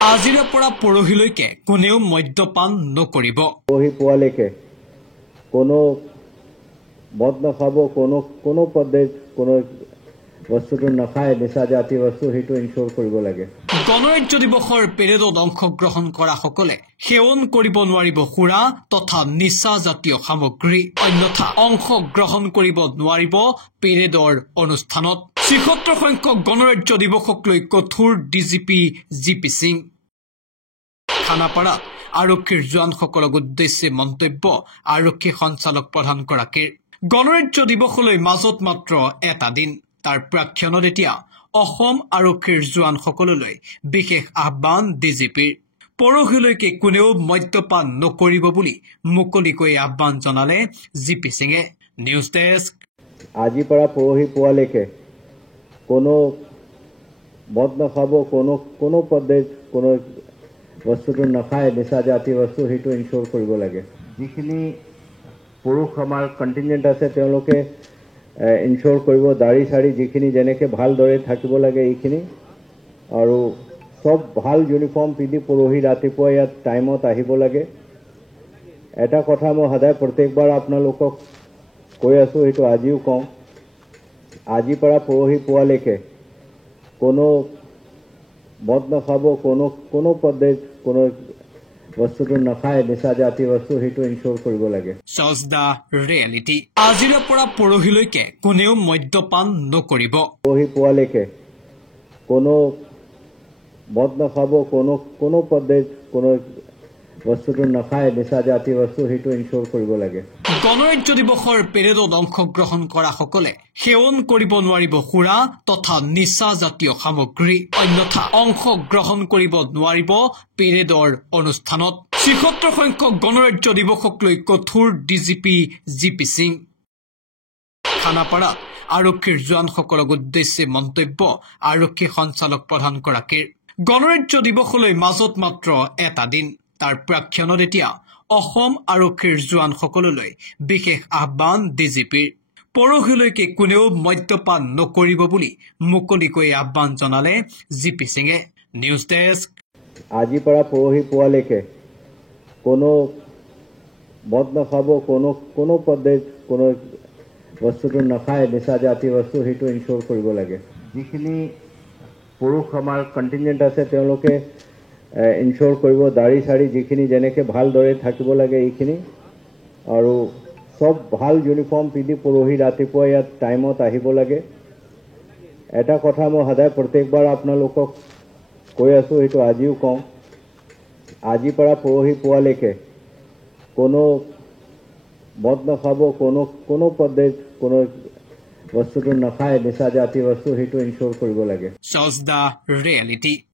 আজিৰে পৰা পৰহিলৈকে কোনেও মদ্যপান নকৰিব। পৰহি পুৱালৈকে কোনো মদ নাখাব, কোনো পদ্ধতিত কোনো বস্তুটো নাখায়, নিচা জাতীয় বস্তু সেইটো ইনশিয়ৰ কৰিব লাগে। গণৰাজ্য দিৱসৰ পেৰেডত অংশগ্ৰহণ কৰা সকলে সেৱন কৰিব নোৱাৰিব সুৰা তথা নিচা জাতীয় সামগ্ৰী, অন্যথা অংশগ্ৰহণ কৰিব নোৱাৰিব পেৰেডৰ অনুষ্ঠানত। ৭৬ সংখ্যক গণৰাজ্য দিৱসক লৈ কঠোৰ ডিজিপি জিপি সিং। খানাপাৰাত আৰক্ষীৰ জোৱানসকলক উদ্দেশ্যে মন্তব্য আৰক্ষী সঞ্চালক প্ৰধানগৰাকীৰ। গণৰাজ্য দিৱসলৈ মাজত মাত্ৰ এটা দিন, তাৰ প্ৰাক্ষণত এতিয়া অসম আৰক্ষীৰ জোৱানসকললৈ বিশেষ আহ্বান ডিজিপিৰ। পৰহিলৈকে কোনেও মদ্যপান নকৰিব বুলি মুকলিকৈ আহ্বান জনালে জিপি সিঙে। News desk. আজিৰ পৰা পৰহি পুৱালৈকে কোনো মদ নাখাব, কোনো পদ্ধতিত কোনো বস্তুটো নাখায়, নিচা জাতীয় বস্তু সেইটো ইনশিয়ৰ কৰিব লাগে। যিখিনি পুৰুষ আমাৰ কণ্টিনজেণ্ট আছে তেওঁলোকে ইনশিয়ৰ কৰিব, দাড়ি চাৰি যিখিনি যেনেকৈ ভালদৰে থাকিব লাগে এইখিনি, আৰু চব ভাল ইউনিফৰ্ম পিন্ধি পৰহি ৰাতিপুৱা ইয়াত টাইমত আহিব লাগে। এটা কথা মই সদায় প্ৰত্যেকবাৰ আপোনালোকক কৈ আছোঁ, সেইটো আজিও কওঁ, আজিৰ পৰা পৰহি পুৱালৈকে কোনো মদ নাখাব, কোনো পদ্ধতিত কোনো বস্তুটো নাখায়, নিচা জাতীয় বস্তু সেইটো ইনশিয়ৰ কৰিব লাগে। চজ দা ৰিয়েলিটি। আজিৰে পৰা পৰহিলৈকে কোনেও মদ্যপান নকৰিব। পৰহি পুৱালৈকে কোনো মদ নাখাব, কোনো পদ্ধতিত কোনো বস্তুটো নাখায়, নিচা জাতীয় বস্তু সেইটো ইনশিয়ৰ কৰিব লাগে। গণৰাজ্য দিৱসৰ পেৰেডত অংশগ্ৰহণ কৰা সকলে সেৱন কৰিব নোৱাৰিব সুৰা তথা নিচা জাতীয় সামগ্ৰী, অন্যথা অংশগ্ৰহণ কৰিব নোৱাৰিব পেৰেডৰ অনুষ্ঠানত। ৭৬ সংখ্যক গণৰাজ্য দিৱসক লৈ কঠোৰ ডিজিপি জিপি সিং। খানাপাৰাত আৰক্ষীৰ জোৱানসকলক উদ্দেশ্যে মন্তব্য আৰক্ষী সঞ্চালক প্ৰধানগৰাকীৰ। গণৰাজ্য দিৱসলৈ মাজত মাত্ৰ এটা দিন, তাৰ প্ৰাক্ষণত এতিয়া অসম আৰক্ষীৰ জোৱানসকললৈ বিশেষ আহ্বান ডিজিপিৰ। পৰহিলৈকে কোনেও মদ্যপান নকৰিব বুলি মুকলিকৈ আহ্বান জনালে জিপি সিঙে। News desk. আজিৰ পৰা পৰহি পুৱালৈকে কোনো মদ নাখাব, কোনো পদ্ধতিত কোনো বস্তুটো নাখায়, নিচা জাতীয় বস্তু সেইটো ইনশিয়ৰ কৰিব লাগে। যিখিনি পুৰুষ আমাৰ কণ্টিনজেণ্ট আছে তেওঁলোকে ইনশিয়ৰ কৰিব, দাড়ি চাৰি যিখিনি যেনেকৈ ভালদৰে থাকিব লাগে এইখিনি, আৰু চব ভাল ইউনিফৰ্ম পিন্ধি পৰহি ৰাতিপুৱা ইয়াত টাইমত আহিব লাগে। এটা কথা মই সদায় প্ৰত্যেকবাৰ আপোনালোকক কৈ আছোঁ, সেইটো আজিও কওঁ, আজিৰ পৰা পৰহি পুৱালৈকে কোনো মদ নাখাব, কোনো পদ্ধতিত কোনো বস্তুটো নাখায়, নিচা জাতীয় বস্তু সেইটো ইনশিয়ৰ কৰিব লাগে। চজ দা ৰিয়েলিটি।